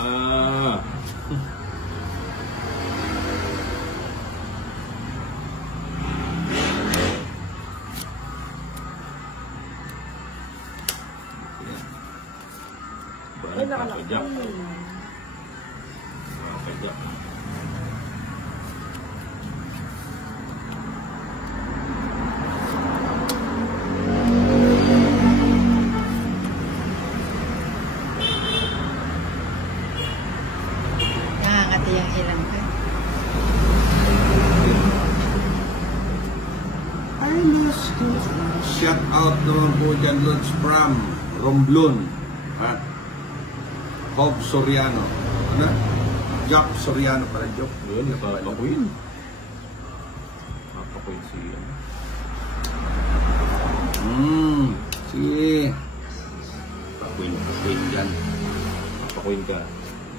Ah. Ay, nakalak. Kakajak. Kakajak. Nakangati yung ilang ka. Ay, shout out naman po dyan, Lods from Romblon. Ha? Hope Soriano. Ano? Jock Soriano pala, Jock. Yun, napapakuin. Napapakuin siya. Sige. Pakuin dyan. Napapakuin ka.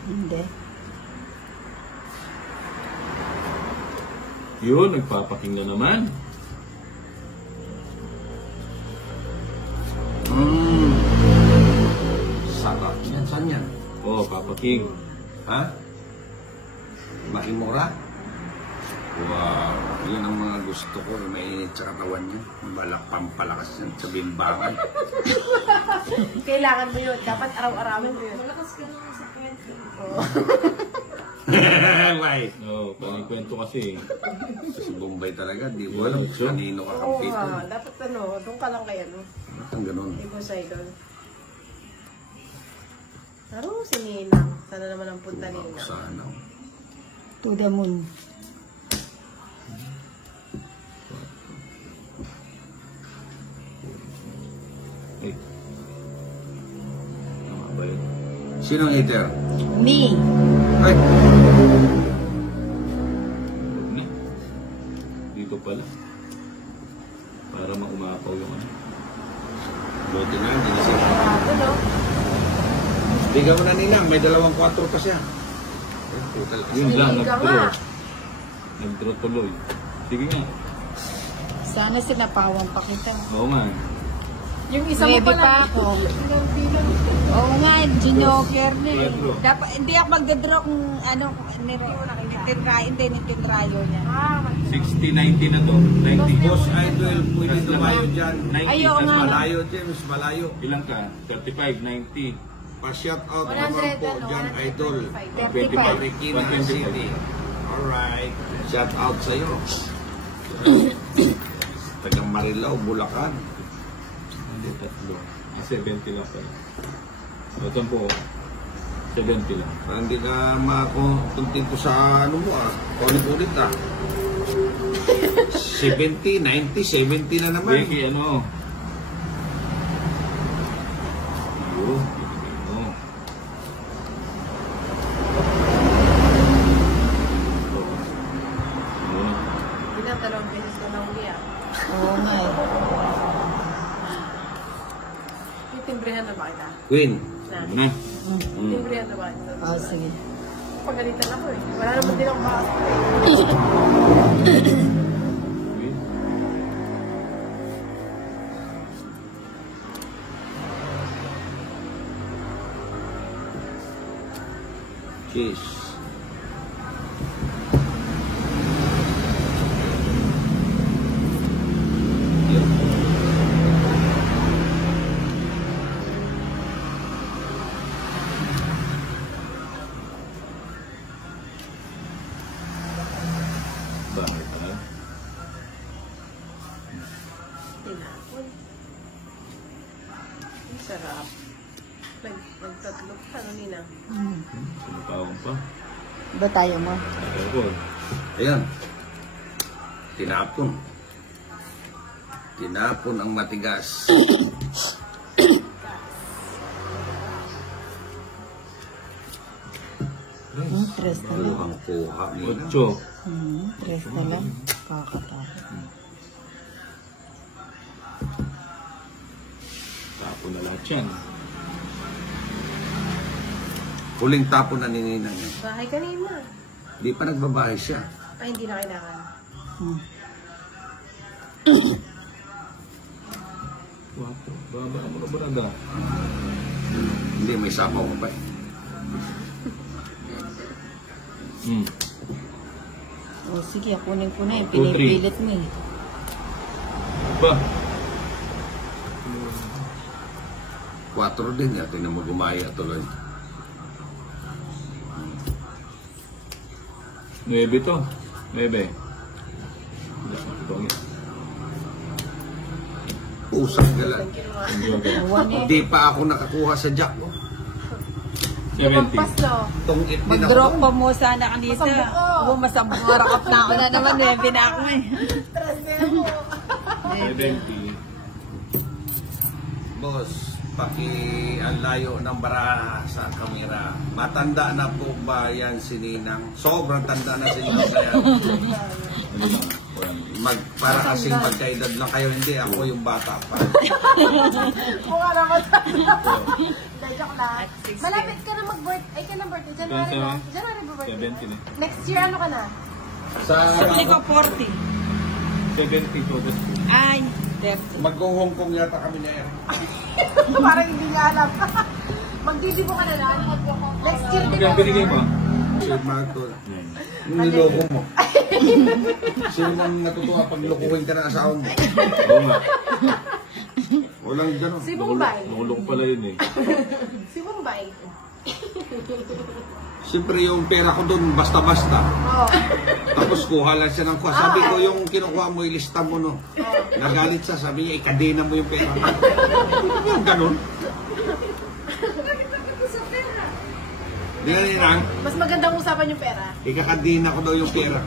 Hindi. Yun, nagpapaking na naman. Sarap yan. Saan yan? Oo, papaking. Ha? Makimura? Wow. Yan ang mga gusto ko. Mainit sa katawan niya. Balak pampalakas yan sa bimbangan. Kailangan mo yun. Dapat araw-arawin mo yun. Malakas ka naman sa kwento. Why? Oo, panikwento kasi. Kasi Bombay talaga. Di ko alam kung kanino Oo kakampitan. nga. Dapat doon ka lang kaya, no? Bakit ang ganun? Hindi mo sa idol. Laro si Ninang. Sana naman ang punta Ninang. Sana. To the moon. Eh. Nakabalik. Sino ang eater? Me. Ay! Huwag na. Dito pala. Para maumapaw yung ano. Buti na, ginising. Grabe, no? Ligaw na Ninang, may 2-4 pa siya. Ay, total. Yun lang, Sinigang nag-draw. nga. Nag-draw tuloy. Sige nga. Sana sinapawang pa kita. Oo nga. Yung isa mo Maybe pala. pa ako. Oo nga, ginoker na eh. Pedro. Dapat, hindi ako magdadraw kung ano, nititrayo niya. Ah, 60-90 na to. 90. Boss Idol, pwede tumayo dyan. 90. Ayaw Mas nga. malayo, James, malayo. Ilang ka? 35, 90. Pa-shout out 100, naman po ano, dyan, Idol. 35. Marikina City. Alright. Shout out sa'yo. Taga Marilao, Bulacan. Hindi, tatlo. 70 lang pala. Ito po, 70 lang. Parang hindi ka makontento sa ano mo Ulit-ulit 70, 90, 70 na naman. Becky, ano? Yun. Ano? Ano? Dalawang beses ko na uli, ah. Oo nga eh. Yung timbrehan na ba kita? Queen. Na. Ano na? Timbrehan na ba kita? Oh, sige. Pagalitan ako eh. Wala naman din ako makasok. Wait. Cheers. Bakit pala? Tinapon. Ang sarap. Nagtatlo ka, ano Ninang? Sinapawang pa. Ba tayo mo? Ayun. Ayan. Tinapon. Tinapon ang matigas. Tres na lang. Kuhang-kuha nila. 8. Tres na lang. Kakatakot. Tapon na lahat yan. Huling tapon na nininang niya. Bahay kanina. Di pa nagbabahay siya. Ay, hindi na kailangan. Wapo. Baba mo na ba? Hindi, may sapaw pa eh. O sige, kunin ko na yun. 2, 3. Pinipilit mo eh. Ba? 4 din yan. Tingnan mo gumaya tuloy. 9 to. 9. Usap ka lang. One eh. Hindi pa ako nakakuha sa jack. No? 70. Paslo. Tungit din Mag-drop ako. pa mo sana kanita. Masabog. Masabog. Marakap na ako na naman. Nebi na ako eh. Trasero. 70. Boss, ang layo ng bara sa kamera. Matanda na po ba yan si Ninang? Sobrang tanda na si Ninang yan. Para kasing magkaedad lang kayo, hindi ako yung bata pa. Oo nga naman. Joke lang. Malapit ka na mag-birthday. Ay, ka na birthday. January na. January ba birthday? 70 na. Next year, ano ka na? Sa Sabi ko 40. 70 to. Ay, 30. mag-Hong Kong yata kami na yan. Parang hindi niya alam. Magdidibo ka na lang. Next year, di ba? Magkano binigay mo? Sir Marco, niloko mo. Sino mong natutuwa pag lukuhin ka ng asawa mo? Oo nga. Walang gano'n. Si Bombay. Nakulong pala yun eh. Si Bombay. Siyempre yung pera ko doon basta-basta. Oo. Tapos kuha lang siya ng kuha. Sabi ko yung kinukuha mo, ilista mo no. Nagalit siya, sabi niya, ikadena mo yung pera. Yung gano'n. Di nga Ninang, Mas magandang usapan yung pera. ikakadena ko daw yung pera.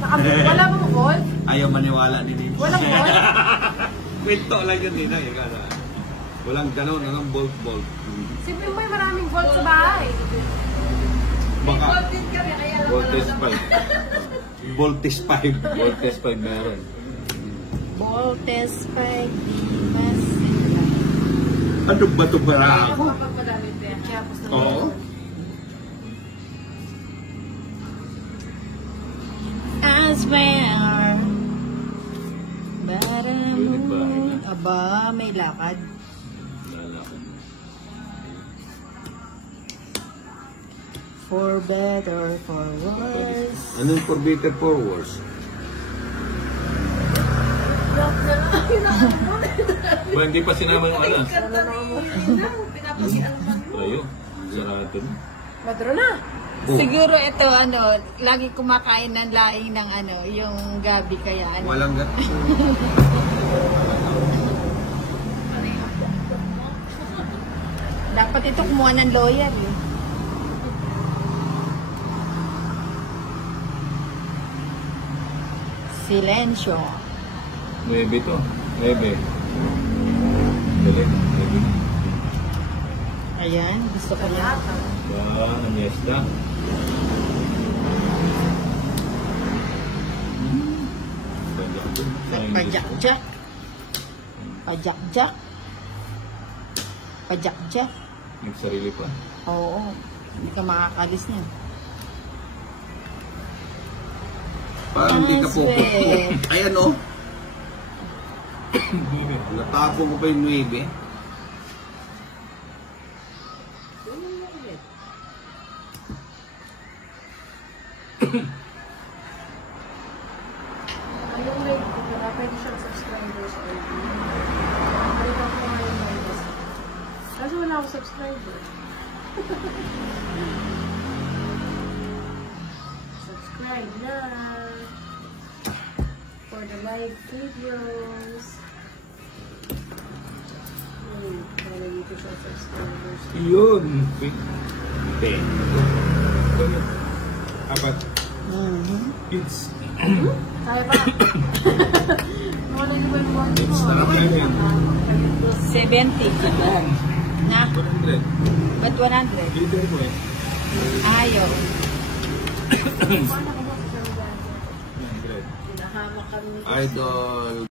Wala mo call? Ayaw maniwala ni Ninang. Walang call? Kwento lang yun Ninang. Walang gano'n, walang bolt-bolt. Si Bombay maraming gold sa bahay. Baka Voltes 5. voltage 5. Voltes 5 meron. Voltes 5. Mas. Ano ba ito ba? Kaya gusto mo. Oo. I swear. Init ba? Aba, may lakad. Lalakad. For better, for worse. Anong for better, for worse? Ba, hindi pa sinama yung alas. Tayo. Sarado na. Madro na. Siguro ito, lagi kumakain ng laing ng yung gabi kaya Walang gano'n. Dapat ito kumuha ng lawyer eh. Silencio. 9 to. 9. Galing. 9. Ayan, gusto ko na. Ba, Aniesta. Pajakjak. Pajakjak. Pajakjak. Nagsarili pa. Oo. Hindi ka makakalis niya. Parang hindi ka po. Sweet. Ayan o. Natapon ko pa yung 9. Ayun, like, wala pwede siyang subscribers. Ay, ako ngayon lang. Kaso wala akong subscriber. Subscribe na. For the live videos. Wala dito siya subscribers. Yun. 10. Apat. Mhm. It's... Kaya pa. Wala na ba yung watch It's mo? not like it. 70. Na? 100. Ba't 100? Leader mo eh. Ayaw. Paano ko ba sa sarili? 100. Hinahamak kami. Idol.